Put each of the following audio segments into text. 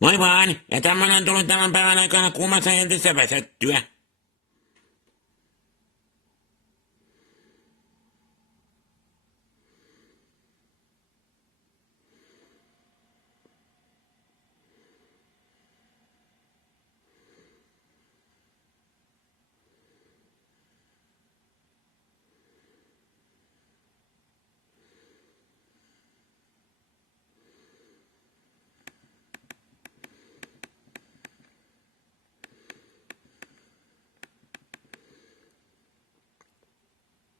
Moi vaan, ja tämmönen on tullut tämän päivän aikana kuumassa heltissä väsättyä.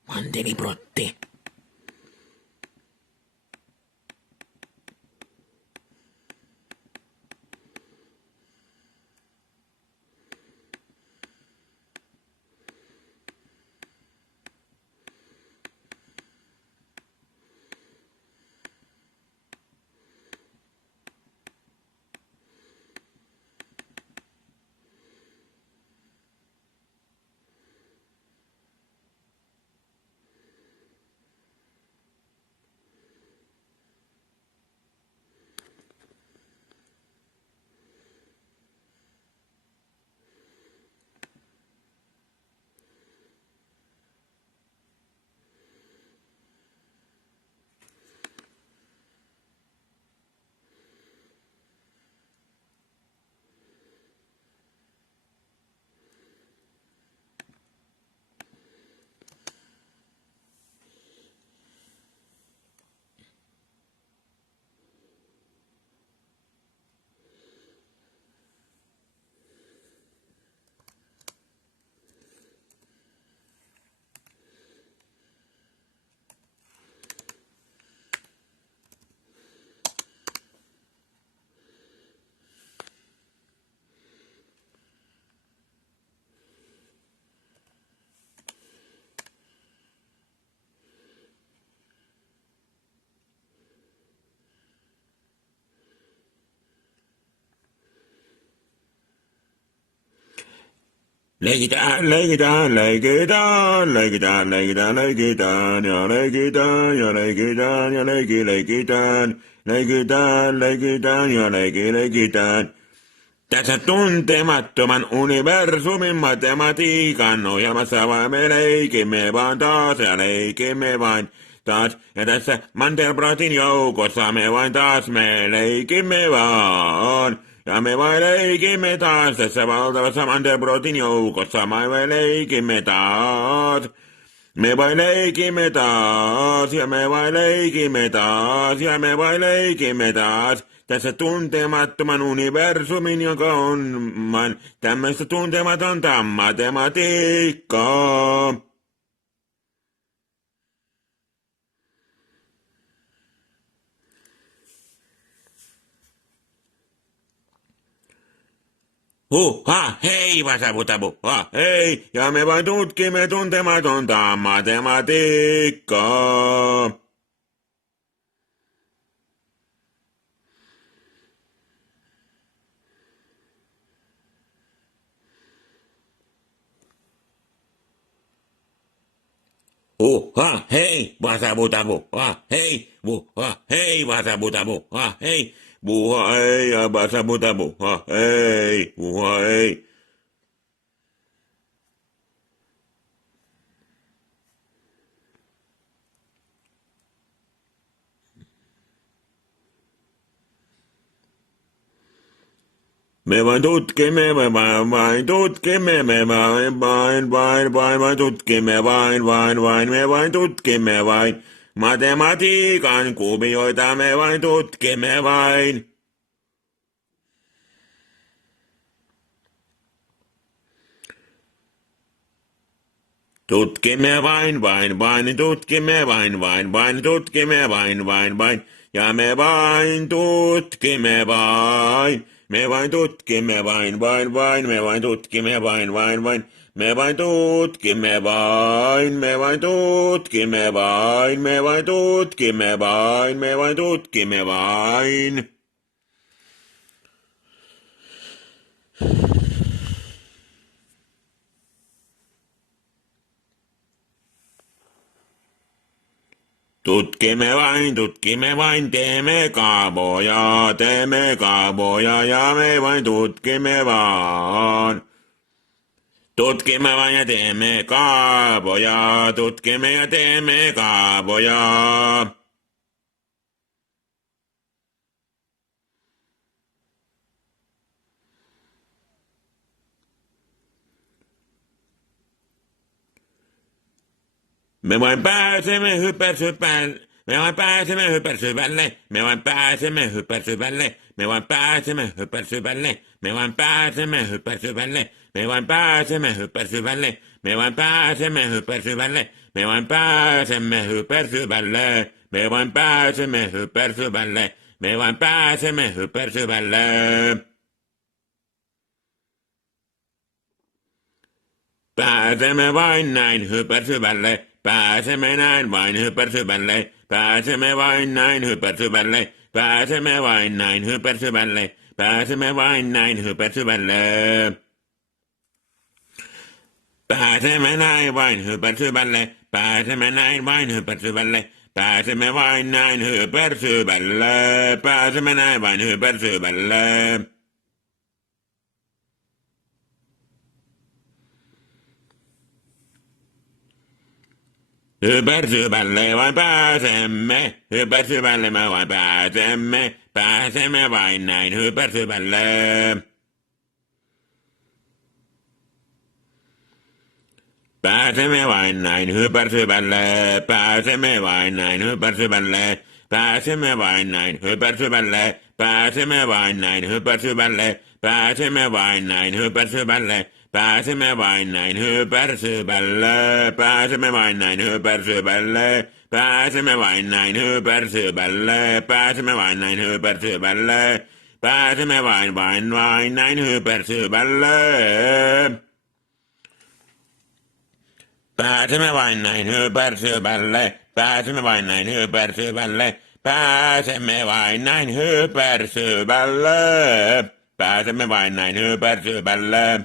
Mantelibrotti. Leikitään, leikitään, leikitään, leikitään, leikitään, leikitään, ja leikitään, ja leikitään, ja leikitään, leikitään, leikitään, ja leikitään. Tässä tuntemattoman universumin matematiikan ohjelmassa vaan me leikimme vaan taas ja leikimme vain taas. Ja tässä Mandelbrotin joukossa me leikimme vaan. Ja me vain leikimme taas tässä valtavassa Mandelbrotin joukossa, me vain leikimme taas. Me vain leikimme taas, ja me vain leikimme taas, ja me vain leikimme taas. Tässä tuntemattoman universumin, joka on tämmöistä tuntematonta matematiikkaa. Ha, hei, vasabutabu, ha, hei, ja me vain tutkimme tuntematonta matematiikkaa. Ha, hei, vasabutabu, ha, hei, ha, hei, vasabutabu, ha, hei, ha, hei, ja vasabutabu, ha, hei, ha, hei. Me vain tutkimme, me vain tutkimme, me vain tutkimme, me vain tutkimme vain. Matematiikan kuvioita me vain tutkimme vain. Tutkimme vain, tutkimme vain, tutkimme vain. Ja me vain tutkimme vain. Me vain tutkimme vain, me vain tutkimme vain. Me vain tutkimme vain, me vain tutkimme vain, me vain tutkimme vain, me vain tutkimme vain. Tutkimme vain, teemme kaavoja ja me vain tutkimme vaan. Tutkimme vain ja teemme kaavoja, tutkimme ja teemme kaavoja. Me vain pääsemme hypersyvälle. Me vain pääsemme hypersyvälle. Me vain pääsemme hypersyvälle. Me vain pääsemme hypersyvälle. Me vain pääsemme hypersyvälle. Me vain pääsemme hypersyvälle. Me vain pääsemme hypersyvälle. Me vain pääsemme hypersyvälle. Me vain pääsemme hypersyvälle. Me vain pääsemme hypersyvälle. Pääsemme vain näin hypersyvälle. Pääsemme näin vain hypersyvälle. Pääsemme vain näin hypersyvälle. Pääsemme vain näin hypersyvälle. Pääsemme vain näin hypersyvälle. Pääsemme näin vain hypersyvälle. Pääsemme näin vain hypersyvälle. Pääsemme vain näin hypersyvälle. Pääsemme näin vain hypersyvälle. Hypersyvälle vain pääsemme, hypersyvälle me vain pääsemme, pääsemme vain näin hypersyvälle. Pääsemme vain näin hypersyvälle, pääsemme vain näin hypersyvälle, pääsemme vain näin hypersyvälle, pääsemme vain näin hypersyvälle, pääsemme vain näin hypersyvälle. Pääsemme vain näin hypersyvälle, pääsemme vain näin hypersyvälle, pääsemme vain näin hypersyvälle, pääsemme vain näin hypersyvälle, pääsemme vain näin hypersyvälle. Pääsemme vain näin hypersyvälle, pääsemme vain näin hypersyvälle, pääsemme vain näin hypersyvälle, pääsemme vain näin hypersyvälle.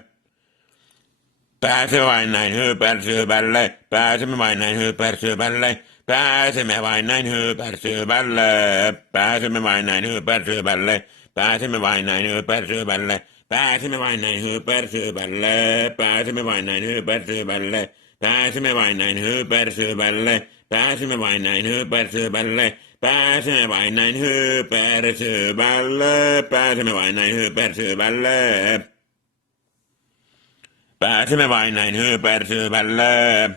Pääsemme vain näin hypersyvälle, pääsemme vain näin hypersyvälle, pääsemme vain näin hypersyvälle, pääsemme vain näin hypersyvälle, pääsemme vain näin hypersyvälle, pääsemme vain näin hypersyvälle, pääsemme vain näin hypersyvälle, pääsemme vain näin hypersyvälle, pääsemme vain näin hypersyvälle, pääsemme vain näin hypersyvälle, pääsemme vain näin hypersyvälle. Pääsemme vain näin hypersyvälle.